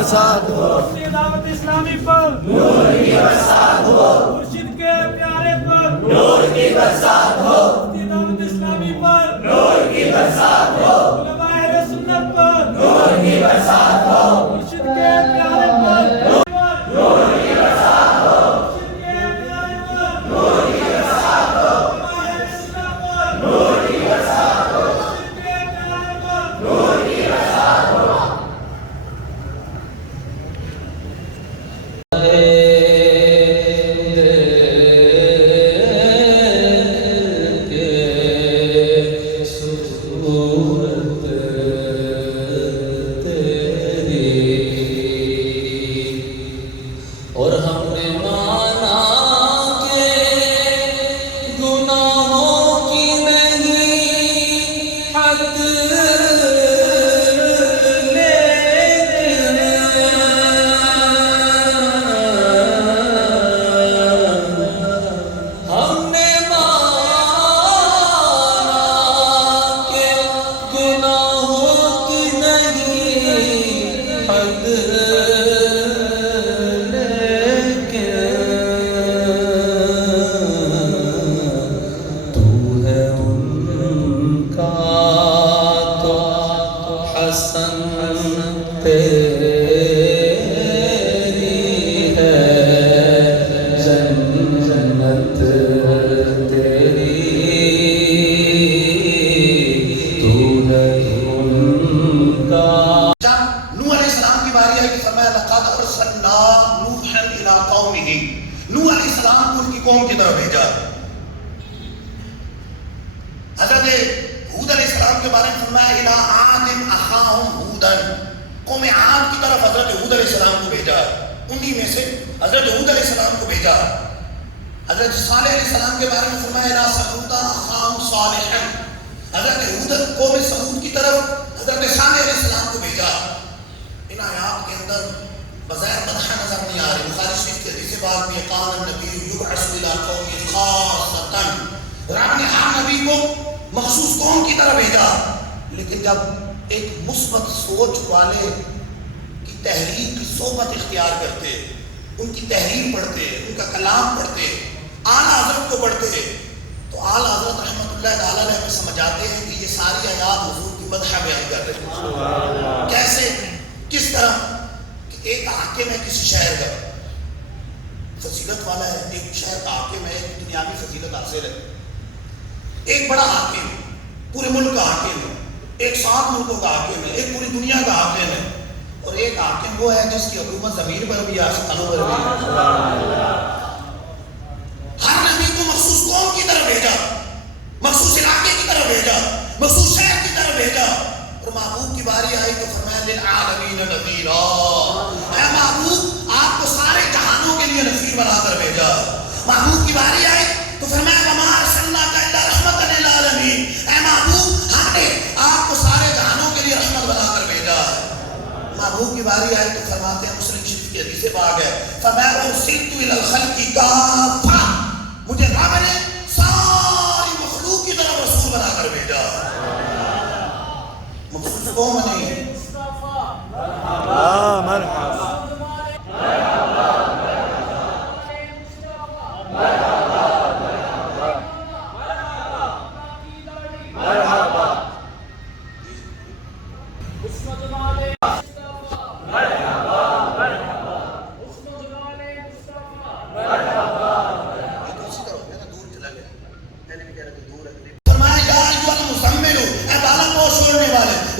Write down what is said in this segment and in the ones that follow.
برسات ہو، دعوت اسلامی پر نور کی برسات ہو، مرشد کے پیارے پر نور کی برسات ہو، دعوت اسلامی پر نور کی برسات ہو، علماء اہل سنت پر نور کی برسات ہو، مرشد کے پیارے پر نور کی برسات ہو، مرشد کے پیارے پر نور کی برسات ہو، علماء اہل سنت پر نور کی برسات ہو، مرشد کے پیارے پر نور کی برسات ہو۔ اور ہم نے مانا کہ گناہوں کی نہیں حد، لیکن ہم نے مانا کہ گناہوں کی نہیں حد، حسن تیری ہے جنت تیری، تو ہے ان کا۔ جب نوح علیہ السلام کی باری آئی تو فرمایا لقد ارسلنا نوحا الی قومہ، نوح علیہ السلام کو ان کی قوم کی طرف بھیجا۔ حضرت ہود علیہ السلام کے بارے میں فرمایا الی عاد اخاہم ہودا، قوم عاد کی طرف حضرت ہود علیہ السلام کو بھیجا، انہی میں سے حضرت ہود علیہ السلام کو بھیجا۔ حضرت صالح علیہ السلام کے بارے میں فرمایا الی ثمود اخاہم صالحا، حضرت ہود قوم ثمود کی طرف حضرت صالح علیہ السلام کو بھیجا۔ ان آیات کے اندر بظاہر مدح نظر نہیں آ رہی، بخاری شریف کے حدیث پاک میں قال النبی یبعث الی قوم خاصۃ، رب نے ہر نبی کو مخصوص قوم کی طرف بھیجا، لیکن جب ایک مثبت سوچ والے کی تحریر کی صحبت اختیار کرتے، ان کی تحریر پڑھتے، ان کا کلام پڑھتے، اعلیٰ حضرت کو پڑھتے، تو اعلیٰ حضرت رحمۃ اللہ تعالیٰ علیہ میں سمجھ آتے ہیں کہ یہ ساری آیات حضور کی مدح بیان کر رہے ہیں۔ کیسے، کس طرح کہ ایک حاکم ہے کسی شہر کا، فضیلت والا ہے، ایک شہر کا حاکم ہے، ایک دنیاوی فضیلت حاصل ہے، ایک بڑا حاکم ہے، پورے ملک کا حاکم ہے، ایک 7 ملکوں کا حاکم ہے، ایک پوری دنیا کا حاکم ہے، اور ایک حاکم وہ ہے جس کی حکومت زمین پر بھی آسمانوں پر بھی ہے۔ ہر نبی کو مخصوص قوم کی طرف بھیجا، مخصوص علاقے کی طرف بھیجا، مخصوص شہر کی طرف بھیجا، اور محبوب کی باری آئی تو فرمایا للعالمین نذیرا، اے محبوب آپ کو سارے جہانوں کے لیے نذیر بنا کر بھیجا۔ محبوب کی باری آئی تو فرمایا وما ارسلناک الا رحمۃ للعالمین، اے محبوب ہم نے آپ کو سارے جہانوں کے لیے رحمت بنا کر بھیجا۔ محبوب کی باری آئی تو فرماتے ہیں مسلم شریف کی حدیث پاک ہے فما ارسلت الی الخلق کافہ، مجھے رب نے ساری مخلوق کی طرف رسول بنا کر بھیجا، مخصوص قوم نہیں ہے۔ مرحبا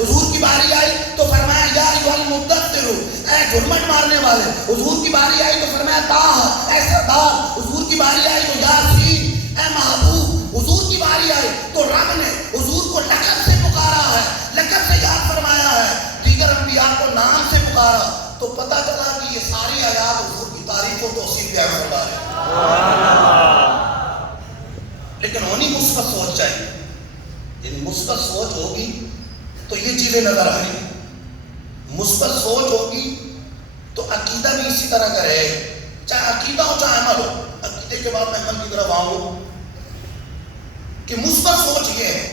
حضور کی باری آئی تو فرمایا یا ایھا المدثر، اے جھرمٹ مارنے والے۔ حضور کی باری آئی تو فرمایا طٰہٰ، اے سردار۔ حضور کی باری آئی تو یاسین، اے محبوب۔ حضور کی باری آئی تو رب نے حضور کو لقب سے پکارا ہے، لقب سے یاد فرمایا ہے، دیگر انبیاء کو نام سے پکارا، تو پتہ چلا کہ یہ ساری آیات حضور کی تعریف و توصیف بیان فرما رہے ہیں۔ لیکن ہونی مثبت سوچ چاہیے، یعنی مثبت سوچ ہوگی تو یہ چیزیں نظر آ رہی ہیں، مثبت سوچ ہوگی تو عقیدہ بھی اسی طرح کا رہے گا، چاہے عقیدہ ہو چاہے عمل ہو۔ عقیدے کے بعد میں عمل کی طرف آؤں کہ مثبت سوچ یہ ہے